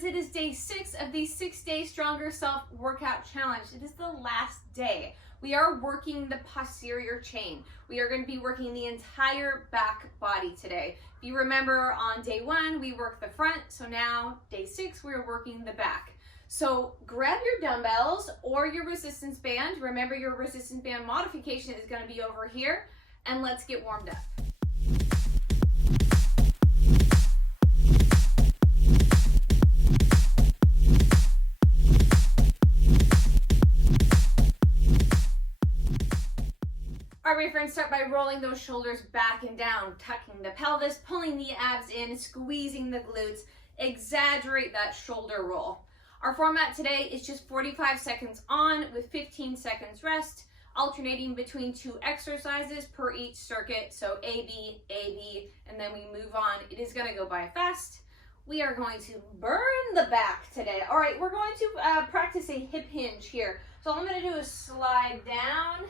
friends, it is day 6 of the 6-day Stronger Self Workout Challenge. It is the last day. We are working the posterior chain. We are going to be working the entire back body today. If you remember, on day 1, we worked the front, so now day 6, we're working the back. So grab your dumbbells or your resistance band. Remember, your resistance band modification is going to be over here, and let's get warmed up. All right, friends, start by rolling those shoulders back and down, tucking the pelvis, pulling the abs in, squeezing the glutes. Exaggerate that shoulder roll. Our format today is just 45 seconds on with 15 seconds rest, alternating between 2 exercises per each circuit. So A, B, and then we move on. It is gonna go by fast. We are going to burn the back today. All right, we're going to practice a hip hinge here. So all I'm gonna do is slide down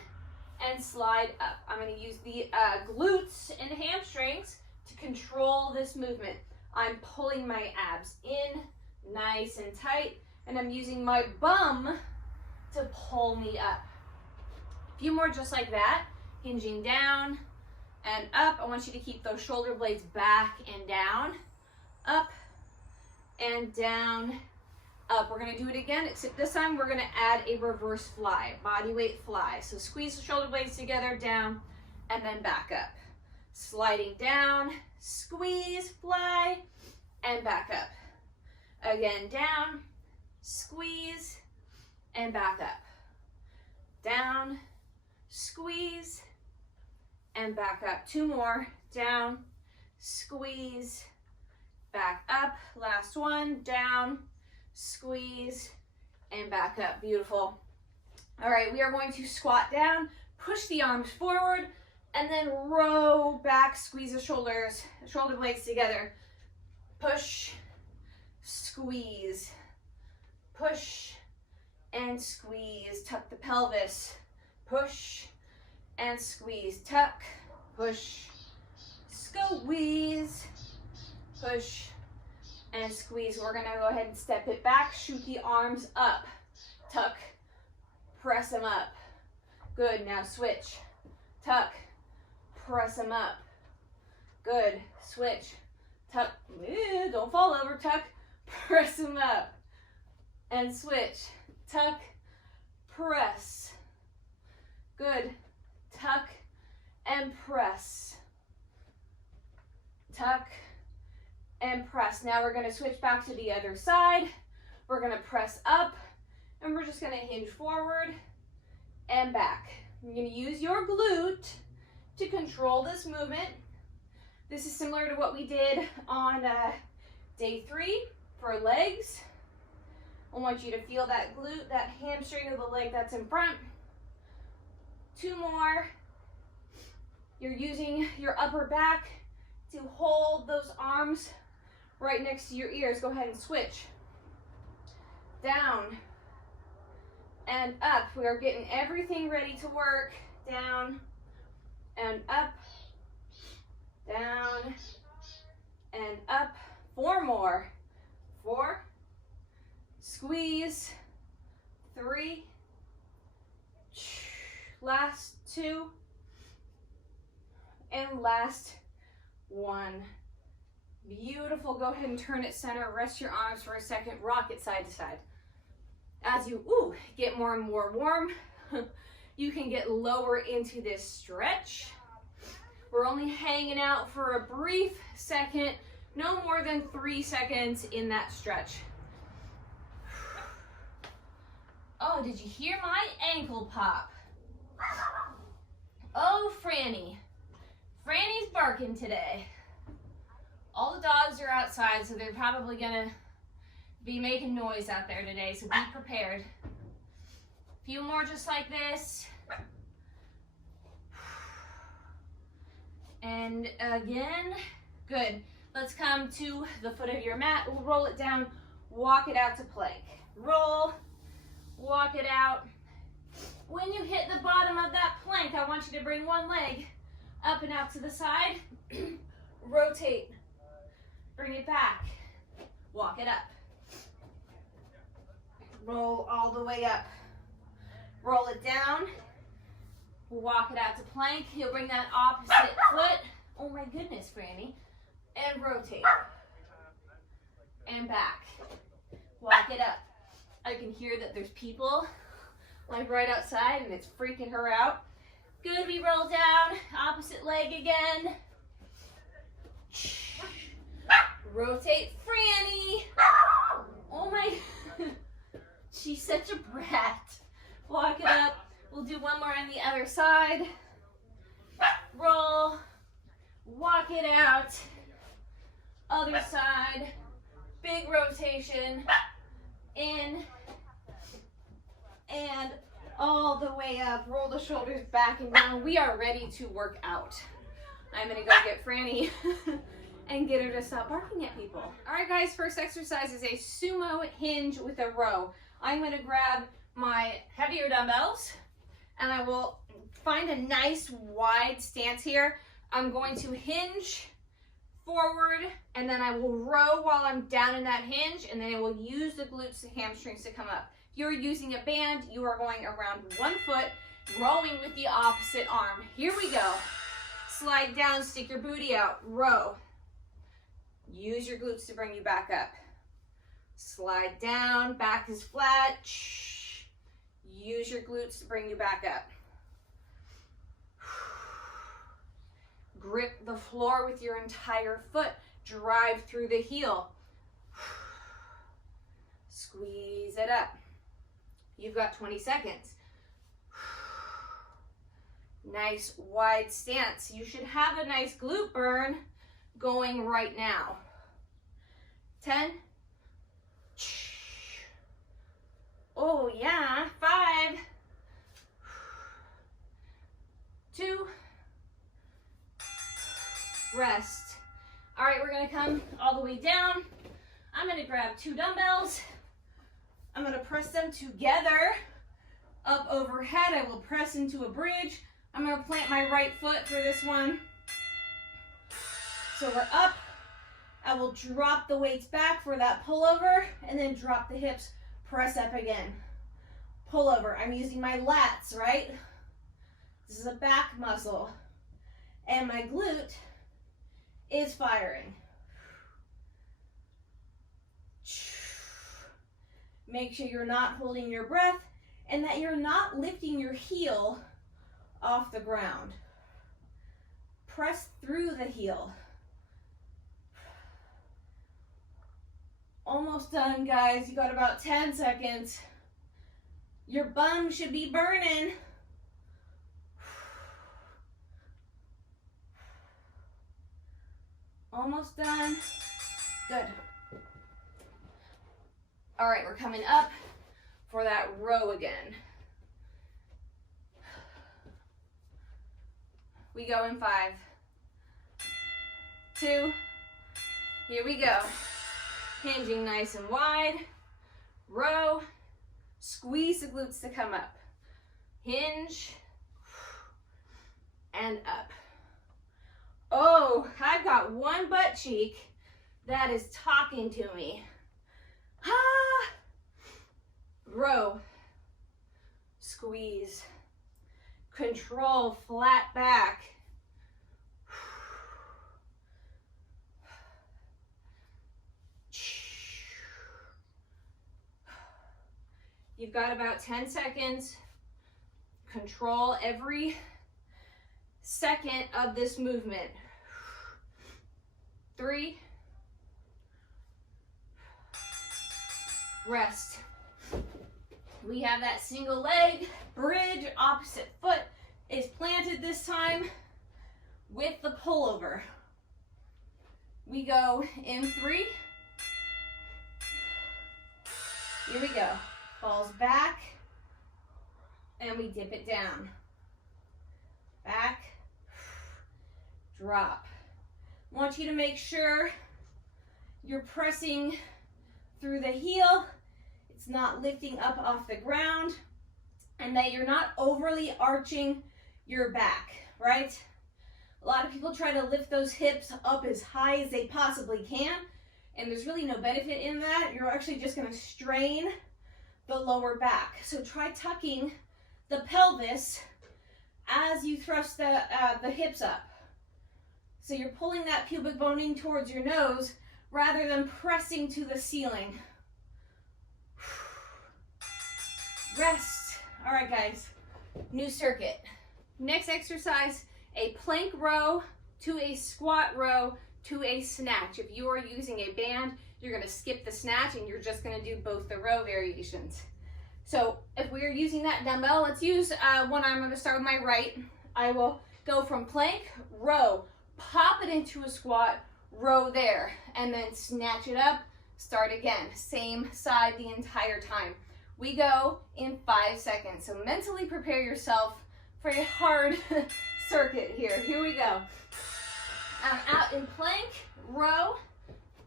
and slide up. I'm going to use the glutes and hamstrings to control this movement. I'm pulling my abs in nice and tight, and I'm using my bum to pull me up. A few more just like that, hinging down and up. I want you to keep those shoulder blades back and down, up and down, up. We're going to do it again, except this time we're going to add a reverse fly, body weight fly. So squeeze the shoulder blades together, down, and then back up. Sliding down, squeeze, fly, and back up. Again, down, squeeze, and back up. Down, squeeze, and back up. 2 more, down, squeeze, back up. Last one, down, squeeze, and back up. Beautiful. All right, we are going to squat down, push the arms forward, and then row back, squeeze the shoulders, shoulder blades together. Push, squeeze, push, and squeeze. Tuck the pelvis. Push, and squeeze. Tuck, push, squeeze, push, and squeeze. We're gonna go ahead and step it back, shoot the arms up, tuck, press them up. Good, now switch, tuck, press them up. Good, switch, tuck, don't fall over, tuck, press them up. And switch, tuck, press. Good, tuck, and press. Tuck, and press. Now we're going to switch back to the other side. We're going to press up, and we're just going to hinge forward and back. You're going to use your glute to control this movement. This is similar to what we did on day 3 for legs. I want you to feel that glute, that hamstring of the leg that's in front. 2 more. You're using your upper back to hold those arms right next to your ears. Go ahead and switch. Down and up. We are getting everything ready to work. Down and up. Down and up. 4 more. 4. Squeeze. 3. Last 2. And last 1. Beautiful. Go ahead and turn it center. Rest your arms for a second. Rock it side to side. As you get more and more warm, you can get lower into this stretch. We're only hanging out for a brief second, no more than 3 seconds in that stretch. Oh, did you hear my ankle pop? Oh, Franny. Franny's barking today. All the dogs are outside, so they're probably gonna be making noise out there today, so be prepared. A few more just like this. And again. Good. Let's come to the foot of your mat. We'll roll it down, walk it out to plank. Roll, walk it out. When you hit the bottom of that plank, I want you to bring one leg up and out to the side. Rotate. Bring it back. Walk it up. Roll all the way up. Roll it down. Walk it out to plank. You'll bring that opposite foot. Oh my goodness, Franny. And rotate. And back. Walk it up. I can hear that there's people like right outside and it's freaking her out. Good, we roll down. Opposite leg again. Rotate, Franny. Oh my, she's such a brat. Walk it up. We'll do one more on the other side. Roll. Walk it out. Other side. Big rotation. In. And all the way up. Roll the shoulders back and down. We are ready to work out. I'm going to go get Franny and get her to stop barking at people. All right, guys, first exercise is a sumo hinge with a row. I'm going to grab my heavier dumbbells and I will find a nice wide stance here. I'm going to hinge forward and then I will row while I'm down in that hinge, and then I will use the glutes and hamstrings to come up. If you're using a band, you are going around one foot, rowing with the opposite arm. Here we go. Slide down, stick your booty out, row. Use your glutes to bring you back up. Slide down, back is flat. Use your glutes to bring you back up. Grip the floor with your entire foot. Drive through the heel. Squeeze it up. You've got 20 seconds. Nice wide stance. You should have a nice glute burn going right now. 10. Oh yeah. 5. 2. Rest. All right, we're gonna come all the way down. I'm gonna grab 2 dumbbells. I'm gonna press them together up overhead. I will press into a bridge. I'm gonna plant my right foot for this one. So we're up. I will drop the weights back for that pullover and then drop the hips, press up again. Pullover. I'm using my lats, right? This is a back muscle. And my glute is firing. Make sure you're not holding your breath and that you're not lifting your heel off the ground. Press through the heel. Almost done, guys. You got about 10 seconds. Your bum should be burning. Almost done. Good. All right, we're coming up for that row again. We go in 5, 2, here we go. Hinging nice and wide, row, squeeze the glutes to come up. Hinge, and up. Oh, I've got one butt cheek that is talking to me. Ah! Row, squeeze, control, flat back. You've got about 10 seconds. Control every second of this movement. 3. Rest. We have that single leg bridge, opposite foot is planted this time with the pullover. We go in 3. Here we go. Falls back and we dip it down. Back, drop. I want you to make sure you're pressing through the heel. It's not lifting up off the ground, and that you're not overly arching your back, right? A lot of people try to lift those hips up as high as they possibly can, and there's really no benefit in that. You're actually just going to strain the lower back. So try tucking the pelvis as you thrust the hips up. So you're pulling that pubic bone in towards your nose rather than pressing to the ceiling. Rest. All right, guys, new circuit. Next exercise, a plank row to a squat row to a snatch. If you are using a band, you're gonna skip the snatch and you're just gonna do both the row variations. So if we're using that dumbbell, let's use one arm. I'm gonna start with my right. I will go from plank, row, pop it into a squat, row there, and then snatch it up, start again. Same side the entire time. We go in 5 seconds. So mentally prepare yourself for a hard circuit here. Here we go. Out in plank, row,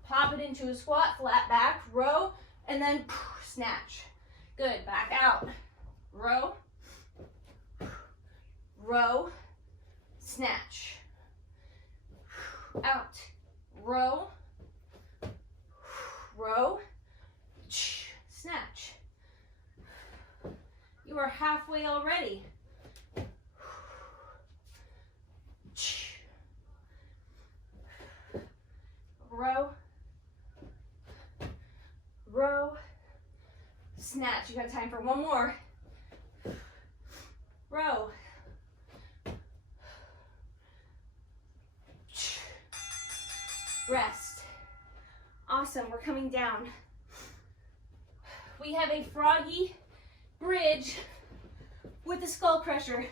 pop it into a squat, flat back, row, and then snatch. Good, back out. Row, row, snatch. Out, row, row, snatch. You are halfway already. Row, row, snatch. You got time for one more. Row. Rest. Awesome, we're coming down. We have a froggy bridge with the skull crusher.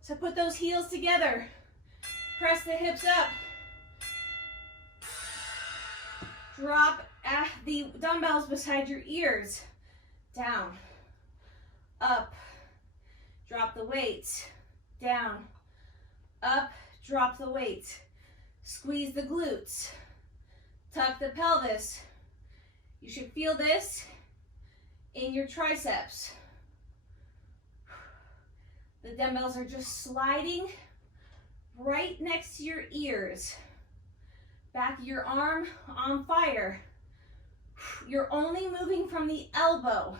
So put those heels together. Press the hips up. Drop the dumbbells beside your ears. Down, up, drop the weights, down, up, drop the weights. Squeeze the glutes, tuck the pelvis. You should feel this in your triceps. The dumbbells are just sliding right next to your ears. Back of your arm on fire. You're only moving from the elbow,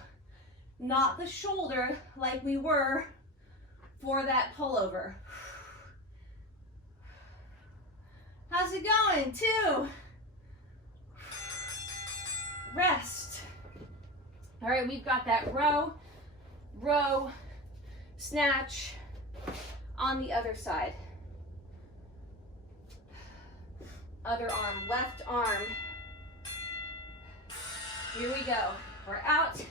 not the shoulder like we were for that pullover. How's it going? 2. Rest. All right, we've got that row, row, snatch on the other side. Other arm, left arm. Here we go. We're out.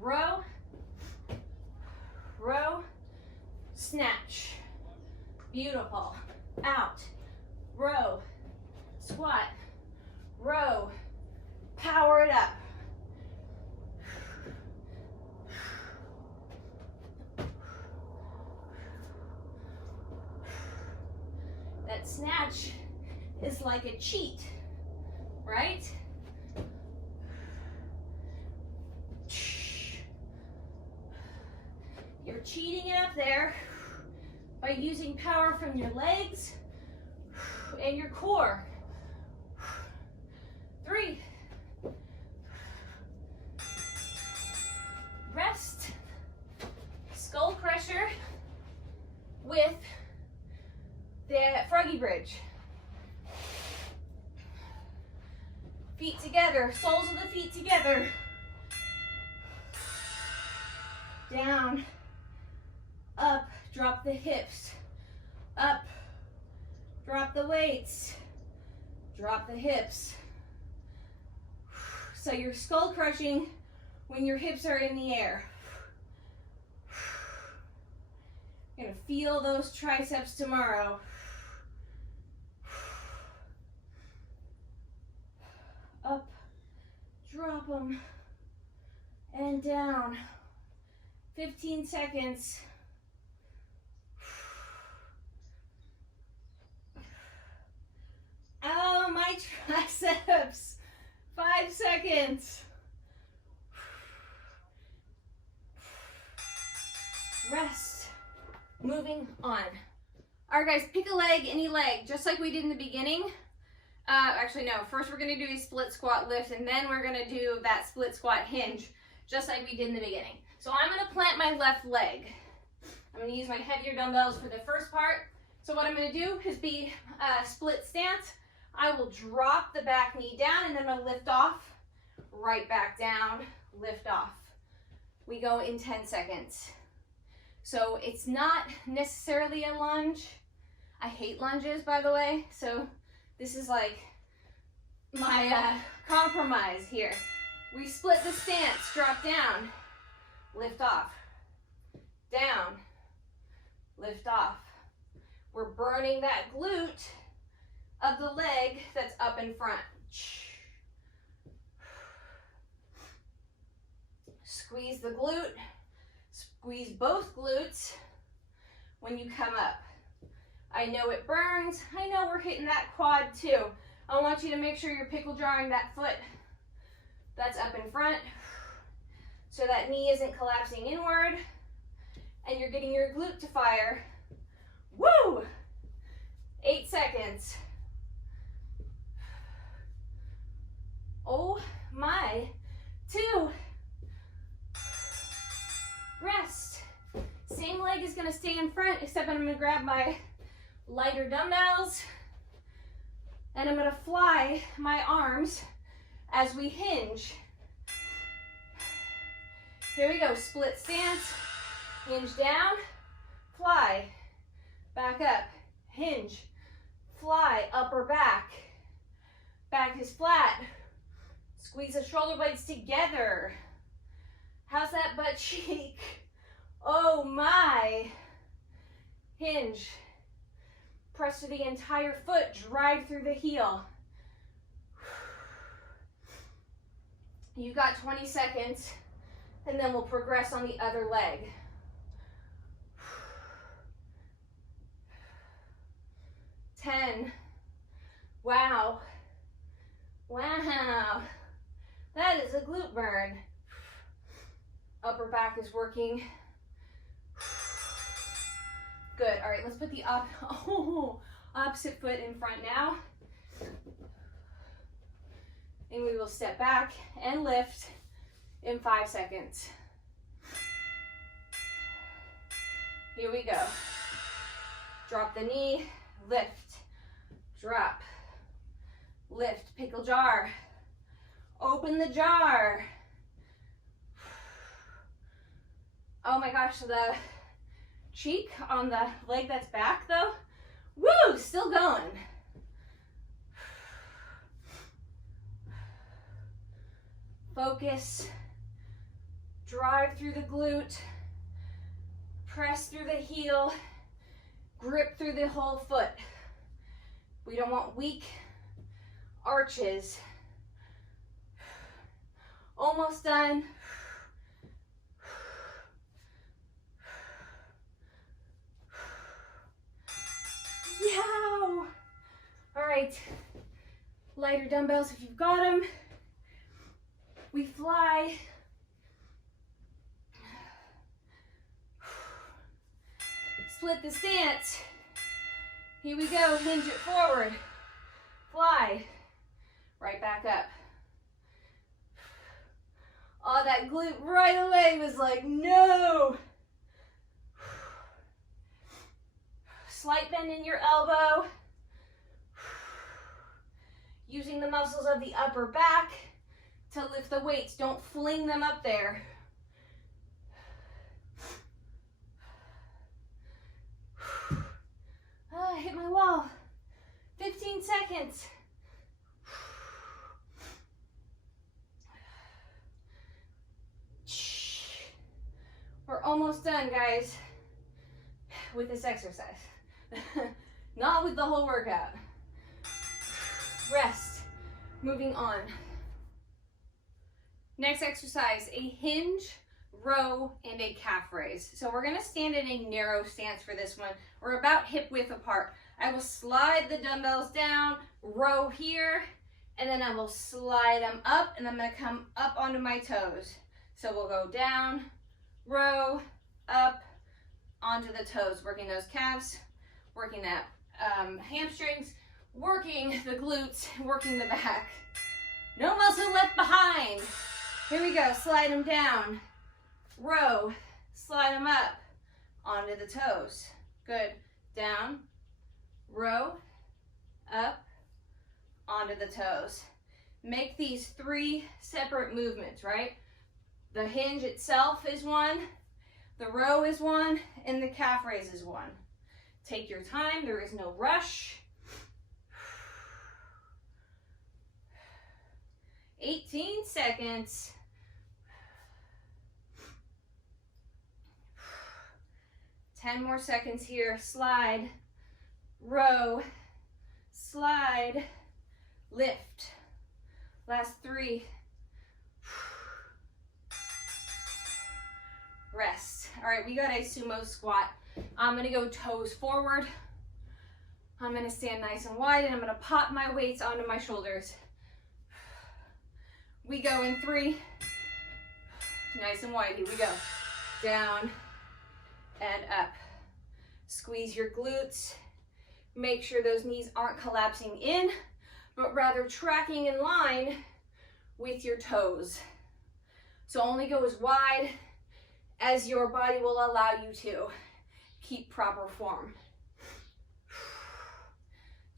Row, row, snatch. Beautiful. Out. Row, squat, row, power it up. That snatch is like a cheat, right? You're cheating it up there by using power from your legs and your core. 3. Rest. Skull crusher with the froggy bridge. Feet together, soles of the feet together. Down, up, drop the hips. Up, drop the weights. Drop the hips. So you're skull crushing when your hips are in the air. You're gonna feel those triceps tomorrow. Up, drop them, and down. 15 seconds. Oh, my triceps. 5 seconds. Rest. Moving on. All right, guys, pick a leg, any leg, just like we did in the beginning. Actually, no. First, we're going to do a split squat lift, and then we're going to do that split squat hinge. just like we did in the beginning. So I'm gonna plant my left leg. I'm gonna use my heavier dumbbells for the first part. So what I'm gonna do is be split stance. I will drop the back knee down and then I'm gonna lift off, right back down, lift off. We go in 10 seconds. So it's not necessarily a lunge. I hate lunges, by the way. So this is like my compromise here. We split the stance, drop down, lift off, down, lift off. We're burning that glute of the leg that's up in front. Squeeze the glute, squeeze both glutes when you come up. I know it burns. I know we're hitting that quad too. I want you to make sure you're pickle drawing that foot that's up in front so that knee isn't collapsing inward and you're getting your glute to fire. Woo! 8 seconds. Oh my, 2. Rest. Same leg is gonna stay in front, except I'm gonna grab my lighter dumbbells and I'm gonna fly my arms as we hinge. Here we go, split stance, hinge down, fly, back up, hinge, fly, upper back, back is flat, squeeze the shoulder blades together. How's that butt cheek? Oh my. Hinge. Press to the entire foot, drive through the heel. You got 20 seconds, and then we'll progress on the other leg. 10. Wow. Wow. That is a glute burn. Upper back is working. Good. All right, let's put the opposite foot in front now. And we will step back and lift in 5 seconds. Here we go. Drop the knee, lift, drop, lift, pickle jar, open the jar. Oh my gosh, so the cheek on the leg that's back though, woo, still going. Focus, drive through the glute, press through the heel, grip through the whole foot. We don't want weak arches. Almost done. Yow! All right, lighter dumbbells if you've got them. We fly. Split the stance. Here we go, hinge it forward. Fly. Right back up. Oh, that glute right away was like, no. Slight bend in your elbow. Using the muscles of the upper back to lift the weights. Don't fling them up there. Oh, I hit my wall. 15 seconds. We're almost done, guys, with this exercise. Not with the whole workout. Rest. Moving on. Next exercise, a hinge, row, and a calf raise. So we're gonna stand in a narrow stance for this one. We're about hip width apart. I will slide the dumbbells down, row here, and then I will slide them up, and I'm gonna come up onto my toes. So we'll go down, row, up, onto the toes, working those calves, working that hamstrings, working the glutes, working the back. No muscle left behind. Here we go, slide them down. Row, slide them up onto the toes. Good, down, row, up, onto the toes. Make these 3 separate movements, right? The hinge itself is one, the row is one, and the calf raise is one. Take your time, there is no rush. 18 seconds. 10 more seconds here. Slide, row, slide, lift. Last 3. Rest. All right, we got a sumo squat. I'm gonna go toes forward. I'm gonna stand nice and wide, and I'm gonna pop my weights onto my shoulders. We go in 3. Nice and wide, here we go. Down and up. Squeeze your glutes. Make sure those knees aren't collapsing in, but rather tracking in line with your toes. So only go as wide as your body will allow you to. Keep proper form.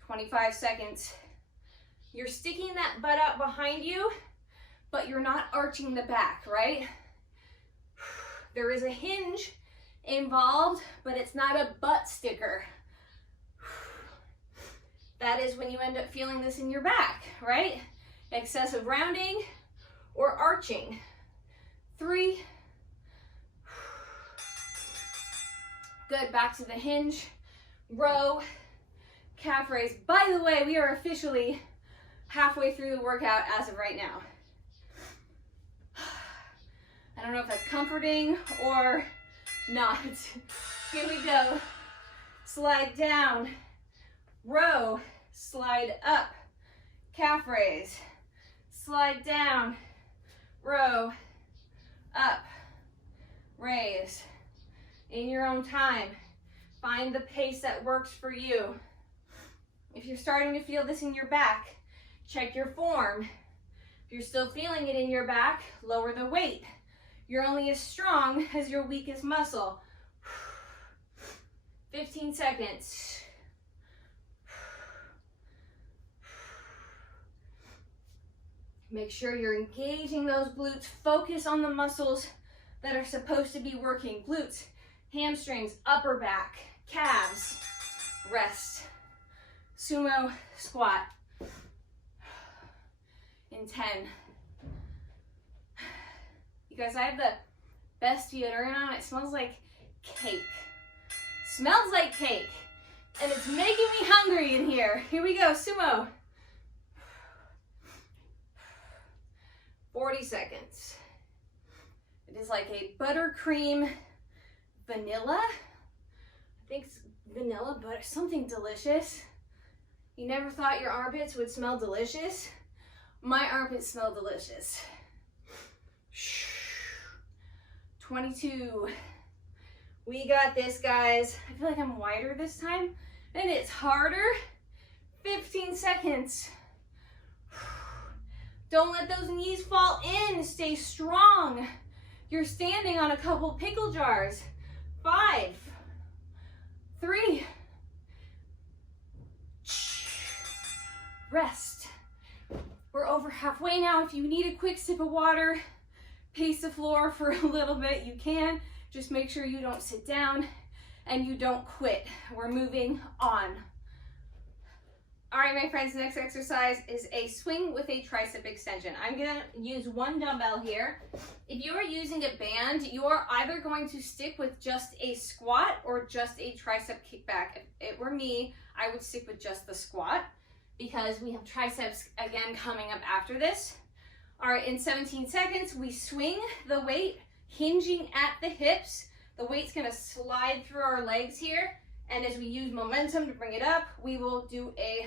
25 seconds. You're sticking that butt out behind you, but you're not arching the back, right? There is a hinge involved, but it's not a butt sticker. That is when you end up feeling this in your back, right? Excessive rounding or arching. 3. Good, back to the hinge. Row, calf raise. By the way, we are officially halfway through the workout as of right now. I don't know if that's comforting or not. Here we go. Slide down, row, slide up, calf raise, slide down, row, up, raise. In your own time, find the pace that works for you. If you're starting to feel this in your back, check your form. If you're still feeling it in your back, lower the weight. You're only as strong as your weakest muscle. 15 seconds. Make sure you're engaging those glutes. Focus on the muscles that are supposed to be working. Glutes, hamstrings, upper back, calves. Rest. Sumo squat. In 10. You guys, I have the best deodorant on. It smells like cake. Smells like cake. And it's making me hungry in here. Here we go, sumo. 40 seconds. It is like a buttercream vanilla. I think it's vanilla butter, something delicious. You never thought your armpits would smell delicious? My armpits smell delicious. 22. We got this, guys. I feel like I'm wider this time, and it's harder. 15 seconds. Don't let those knees fall in. Stay strong. You're standing on a couple pickle jars. 5, 3. Rest. We're over halfway now. If you need a quick sip of water, pace the floor for a little bit, you can. Just make sure you don't sit down and you don't quit. We're moving on. All right, my friends, the next exercise is a swing with a tricep extension. I'm gonna use one dumbbell here. If you are using a band, you are either going to stick with just a squat or just a tricep kickback. If it were me, I would stick with just the squat because we have triceps again coming up after this. All right, in 17 seconds, we swing the weight, hinging at the hips. The weight's gonna slide through our legs here, and as we use momentum to bring it up, we will do a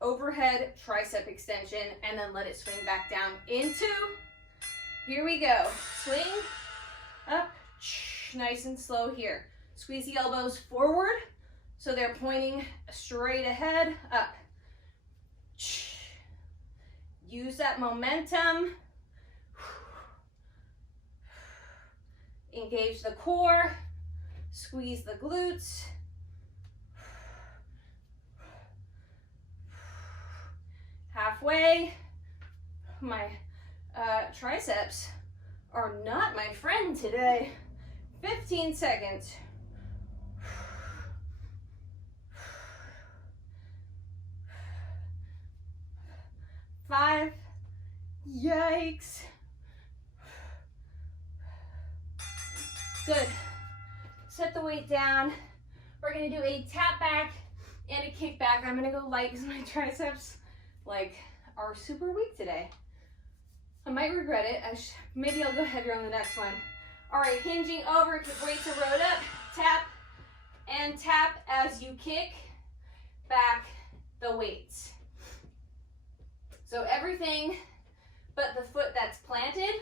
overhead tricep extension and then let it swing back down into. Here we go. Swing up, nice and slow here. Squeeze the elbows forward so they're pointing straight ahead, up. Use that momentum. Engage the core, squeeze the glutes. Halfway. My triceps are not my friend today. 15 seconds. Five. Yikes. Good. Set the weight down. We're gonna do a tap back and a kick back. I'm gonna go light because my triceps are super weak today. I might regret it. Maybe I'll go heavier on the next one. All right, hinging over, kick weights are rode up, tap, and tap as you kick back the weights. So everything but the foot that's planted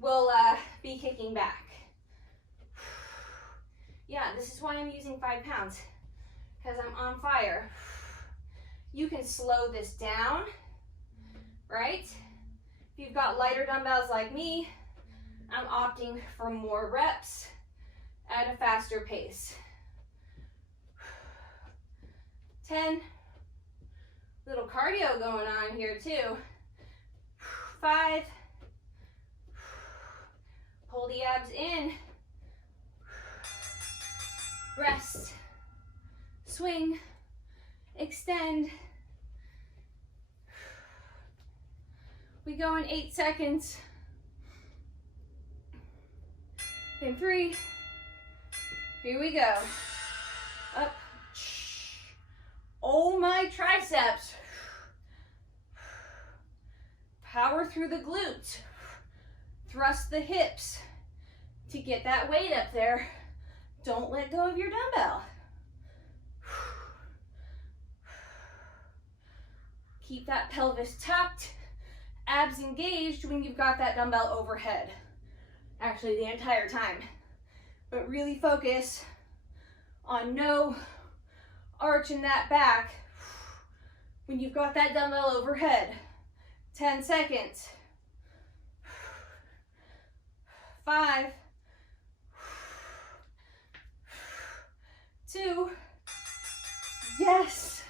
will be kicking back. Yeah, this is why I'm using 5 pounds, because I'm on fire. You can slow this down, right? If you've got lighter dumbbells like me, I'm opting for more reps at a faster pace. 10. Little cardio going on here too. 5. Pull the abs in. Rest. Swing. Extend. We go in 8 seconds. In 3. Here we go. Up. Oh, my triceps. Power through the glutes. Thrust the hips to get that weight up there. Don't let go of your dumbbell. Keep that pelvis tucked, abs engaged when you've got that dumbbell overhead. Actually, the entire time. But really focus on no arch in that back when you've got that dumbbell overhead. 10 seconds. 5. 2. Yes.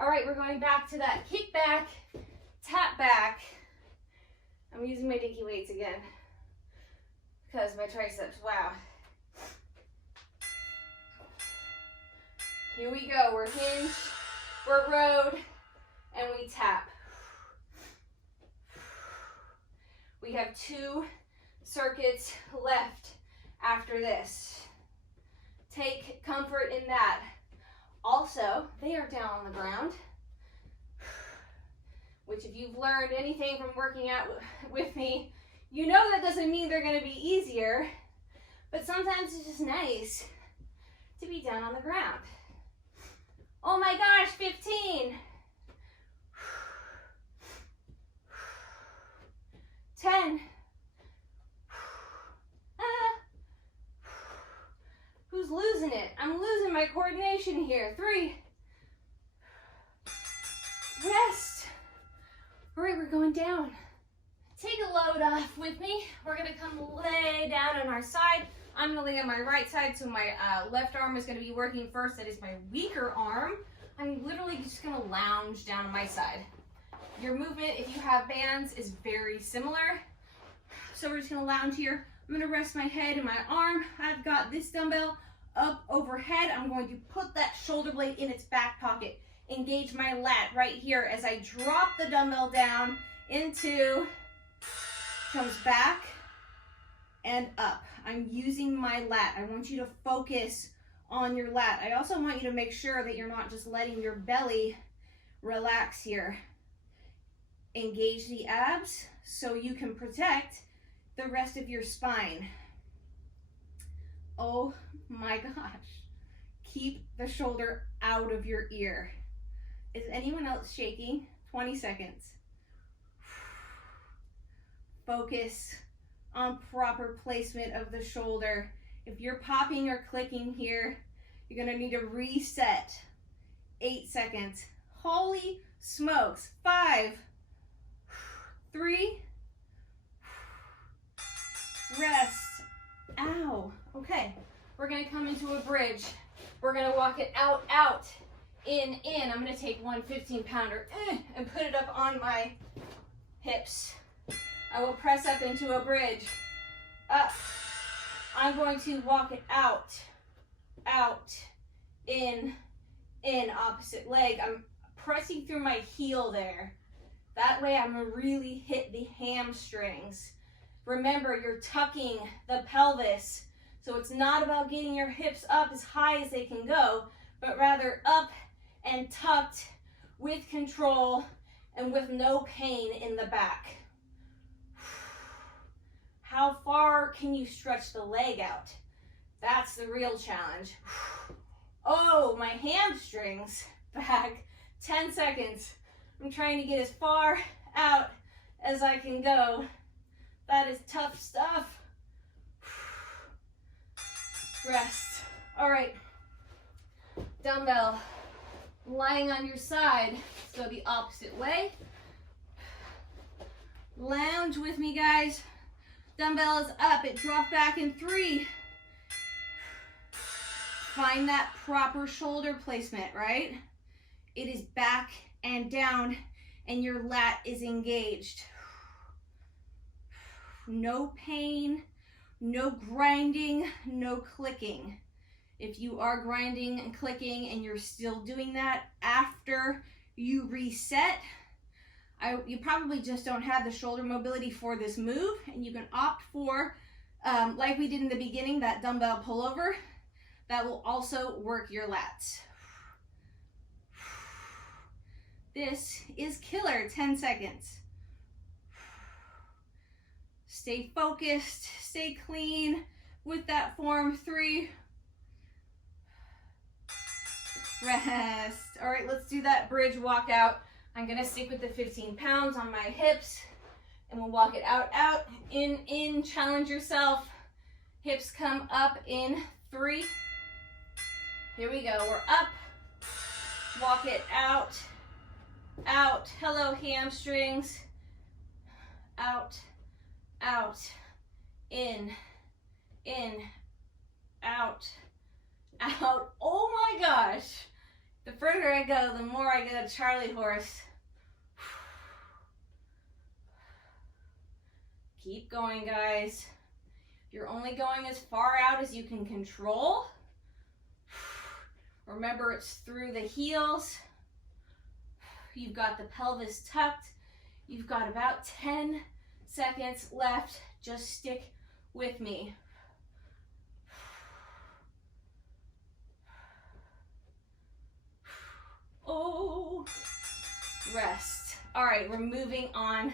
All right, we're going back to that kick back, tap back. I'm using my dinky weights again because my triceps, wow. Here we go, we're hinged, we're rowed, and we tap. We have 2 circuits left after this. Take comfort in that. Also, they are down on the ground, which if you've learned anything from working out with me, you know that doesn't mean they're going to be easier, but sometimes it's just nice to be down on the ground. Oh my gosh, 15. 10. Who's losing it? I'm losing my coordination here. 3. Rest. All right, we're going down. Take a load off with me. We're gonna come lay down on our side. I'm gonna lay on my right side, so my left arm is gonna be working first. That is my weaker arm. I'm literally just gonna lounge down on my side. Your movement, if you have bands, is very similar. So we're just gonna lounge here. I'm gonna rest my head and my arm. I've got this dumbbell up overhead. I'm going to put that shoulder blade in its back pocket. Engage my lat right here as I drop the dumbbell down into, comes back and up. I'm using my lat. I want you to focus on your lat. I also want you to make sure that you're not just letting your belly relax here. Engage the abs so you can protect the rest of your spine. Oh my gosh. Keep the shoulder out of your ear. Is anyone else shaking? 20 seconds. Focus on proper placement of the shoulder. If you're popping or clicking here, you're gonna need to reset. 8 seconds. Holy smokes. 5, 3, rest. into a bridge. We're gonna walk it out, out, in. I'm gonna take one 15-pounder and put it up on my hips. I will press up into a bridge, up. I'm going to walk it out, out, in, opposite leg. I'm pressing through my heel there. That way I'm gonna really hit the hamstrings. Remember, you're tucking the pelvis. So it's not about getting your hips up as high as they can go, but rather up and tucked with control and with no pain in the back. How far can you stretch the leg out? That's the real challenge. Oh, my hamstrings back. 10 seconds. I'm trying to get as far out as I can go. That is tough stuff. Rest. All right. Dumbbell. Lying on your side. Let's go the opposite way. Lounge with me, guys. Dumbbell is up. It dropped back in 3. Find that proper shoulder placement, right? It is back and down, and your lat is engaged. No pain, no grinding, no clicking. If you are grinding and clicking and you're still doing that after you reset, you probably just don't have the shoulder mobility for this move, and you can opt for, like we did in the beginning, that dumbbell pullover. That will also work your lats. This is killer. 10 seconds. Stay focused, stay clean with that form. 3. Rest. All right, let's do that bridge walk out. I'm gonna stick with the 15 pounds on my hips, and we'll walk it out, out, in, challenge yourself. Hips come up in 3. Here we go, we're up. Walk it out, out. Hello, hamstrings. Out, out, in, out, out. Oh my gosh. The further I go, the more I go to Charlie horse. Keep going, guys. You're only going as far out as you can control. Remember, it's through the heels. You've got the pelvis tucked. You've got about 10 seconds left. Just stick with me. Oh, rest. All right, we're moving on.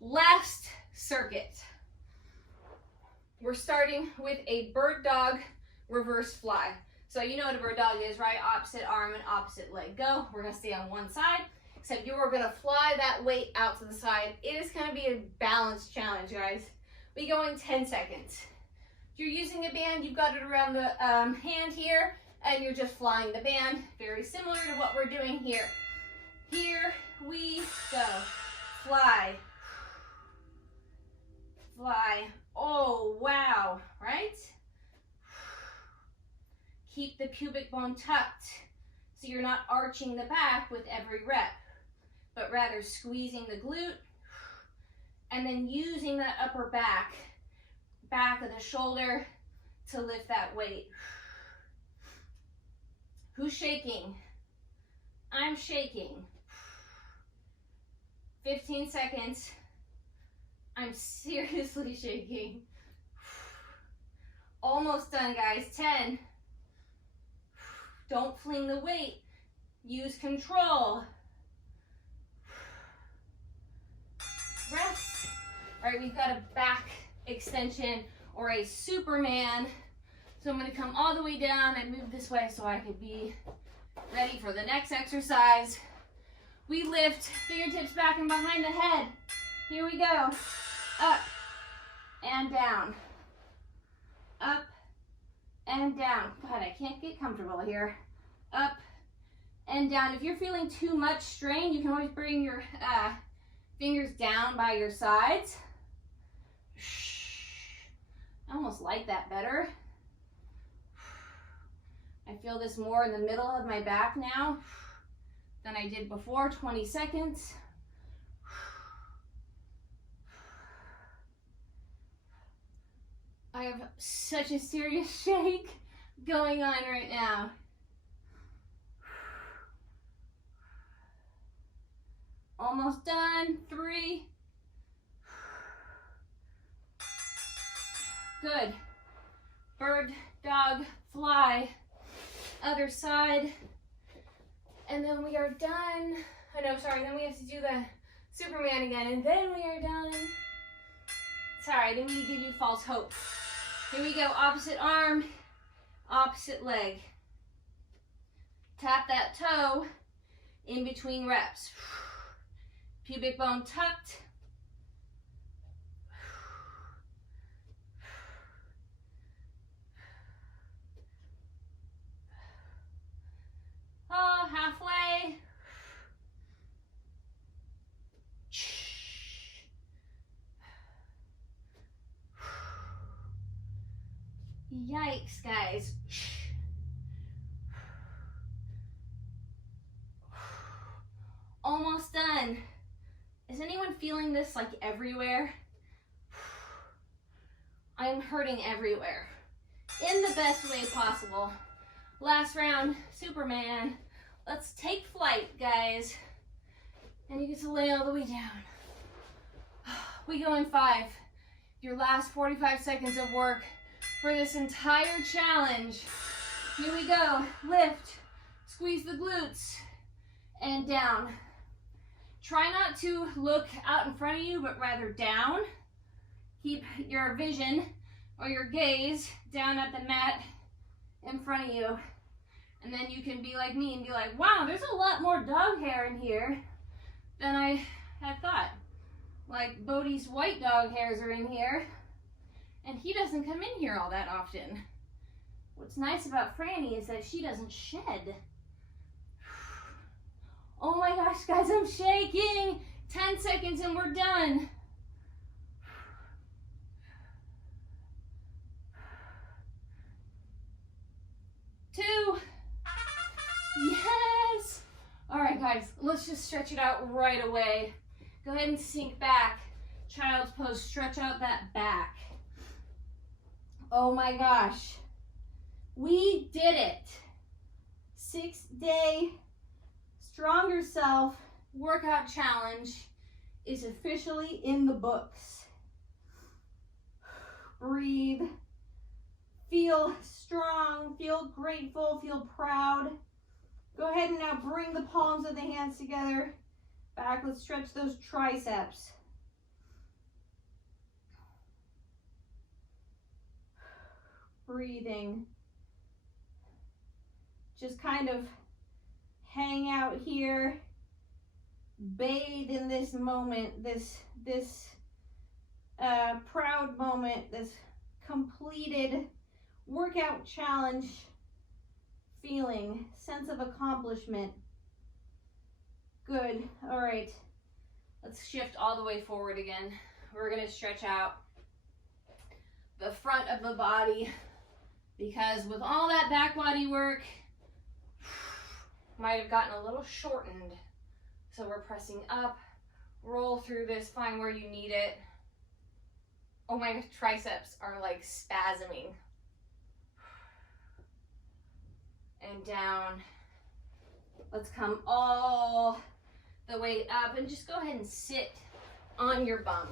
Last circuit. We're starting with a bird dog reverse fly. So you know what a bird dog is, right? Opposite arm and opposite leg. Go. We're gonna stay on one side, except you are gonna fly that weight out to the side. It is gonna be a balance challenge, guys. We go in 10 seconds. If you're using a band, you've got it around the hand here, and you're just flying the band. Very similar to what we're doing here. Here we go. Fly. Fly. Oh, wow, right? Keep the pubic bone tucked so you're not arching the back with every rep, but rather squeezing the glute and then using that upper back of the shoulder to lift that weight. Who's shaking? I'm shaking. 15 seconds. I'm seriously shaking. Almost done, guys. 10. Don't fling the weight. Use control. Rest. All right, we've got a back extension or a Superman. So I'm going to come all the way down and move this way so I could be ready for the next exercise. We lift fingertips back and behind the head. Here we go. Up and down. Up and down. God, I can't get comfortable here. Up and down. If you're feeling too much strain, you can always bring your fingers down by your sides. I almost like that better. I feel this more in the middle of my back now than I did before. 20 seconds. I have such a serious shake going on right now. Almost done. 3. Good. Bird, dog, fly. Other side. And then we are done. Oh no, sorry, then we have to do the Superman again, and then we are done. Sorry, I didn't mean to give you false hope. Here we go, opposite arm, opposite leg. Tap that toe in between reps. Pubic bone tucked. Oh, halfway. Yikes, guys. Almost done. Is anyone feeling this like everywhere? I am hurting everywhere. In the best way possible. Last round, Superman. Let's take flight, guys. And you get to lay all the way down. We go in 5. Your last 45 seconds of work for this entire challenge. Here we go. Lift, squeeze the glutes, and down. Try not to look out in front of you, but rather down. Keep your vision or your gaze down at the mat in front of you. And then you can be like me and be like, wow, there's a lot more dog hair in here than I had thought. Like Bodhi's white dog hairs are in here, and he doesn't come in here all that often. What's nice about Franny is that she doesn't shed. Oh my gosh, guys, I'm shaking. 10 seconds and we're done. Two. Yes. All right, guys, let's just stretch it out right away. Go ahead and sink back. Child's pose, stretch out that back. Oh my gosh. We did it. 6-day Stronger Self workout challenge is officially in the books. Breathe. Feel strong, feel grateful, feel proud. Go ahead and now bring the palms of the hands together. Back, let's stretch those triceps. Breathing. Just kind of hang out here. Bathe in this moment, this proud moment, this completed workout challenge feeling, sense of accomplishment. Good. All right. Let's shift all the way forward again. We're going to stretch out the front of the body because with all that back body work, might have gotten a little shortened. So we're pressing up, roll through this, find where you need it. Oh, my triceps are like spasming. And down. Let's come all the way up and just go ahead and sit on your bum.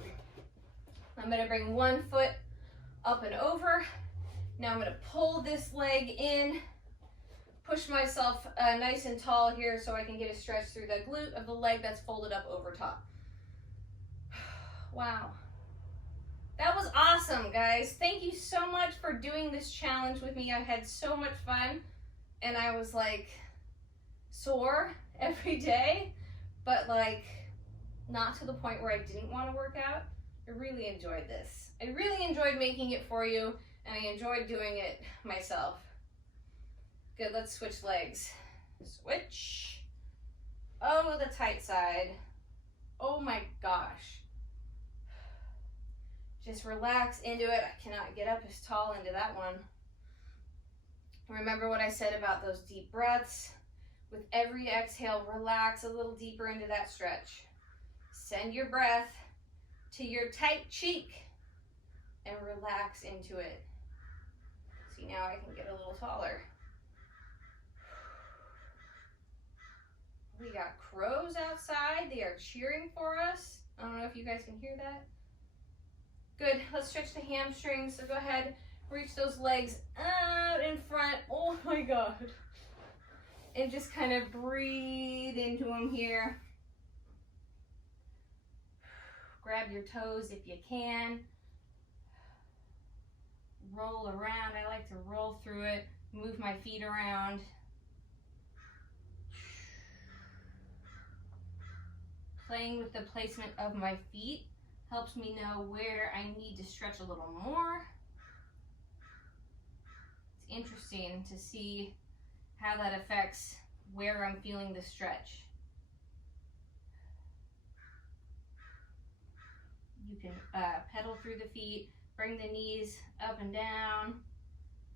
I'm going to bring one foot up and over. Now I'm going to pull this leg in, push myself nice and tall here so I can get a stretch through the glute of the leg that's folded up over top. Wow. That was awesome, guys. Thank you so much for doing this challenge with me. I had so much fun, and I was like sore every day, but like not to the point where I didn't want to work out. I really enjoyed this. I really enjoyed making it for you, and I enjoyed doing it myself. Good, let's switch legs. Switch. Oh, the tight side. Oh my gosh. Just relax into it. I cannot get up as tall into that one. Remember what I said about those deep breaths. With every exhale, relax a little deeper into that stretch. Send your breath to your tight cheek and relax into it. See, now I can get a little taller. We got crows outside. They are cheering for us. I don't know if you guys can hear that. Good. Let's stretch the hamstrings. So go ahead, reach those legs out in front. Oh my God. And just kind of breathe into them here. Grab your toes if you can. Roll around. I like to roll through it. Move my feet around. Playing with the placement of my feet helps me know where I need to stretch a little more. It's interesting to see how that affects where I'm feeling the stretch. You can pedal through the feet, bring the knees up and down.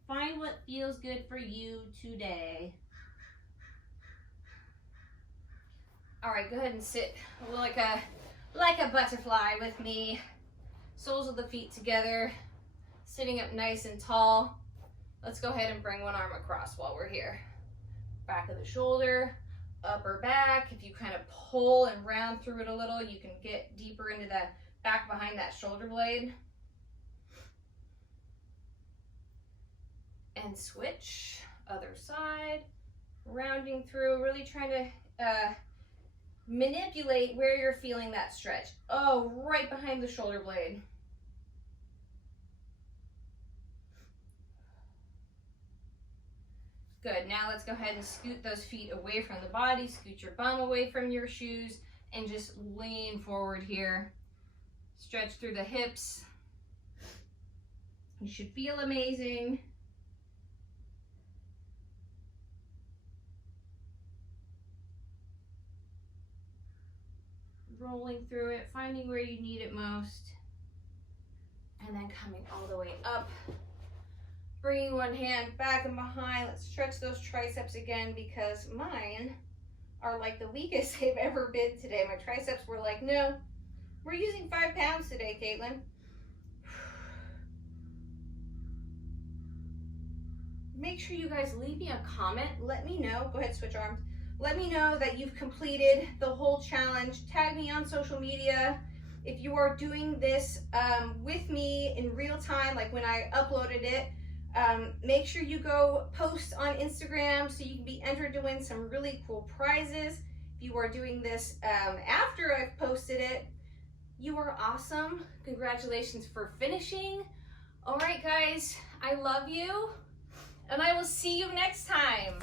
Find what feels good for you today. All right, go ahead and sit like a butterfly with me. Soles of the feet together, sitting up nice and tall. Let's go ahead and bring one arm across while we're here. Back of the shoulder, upper back. If you kind of pull and round through it a little, you can get deeper into the back behind that shoulder blade. And switch, other side, rounding through, really trying to manipulate where you're feeling that stretch. Oh, right behind the shoulder blade. Good, now let's go ahead and scoot those feet away from the body, scoot your bum away from your shoes, and just lean forward here. Stretch through the hips. You should feel amazing. Rolling through it, finding where you need it most, and then coming all the way up. Bringing one hand back and behind. Let's stretch those triceps again because mine are like the weakest they've ever been today. My triceps were like, no, we're using 5 pounds today, Caitlin. Make sure you guys leave me a comment. Let me know. Go ahead, switch arms. Let me know that you've completed the whole challenge. Tag me on social media. If you are doing this with me in real time, like when I uploaded it, make sure you go post on Instagram so you can be entered to win some really cool prizes. If you are doing this after I've posted it, you are awesome. Congratulations for finishing. All right, guys, I love you, and I will see you next time.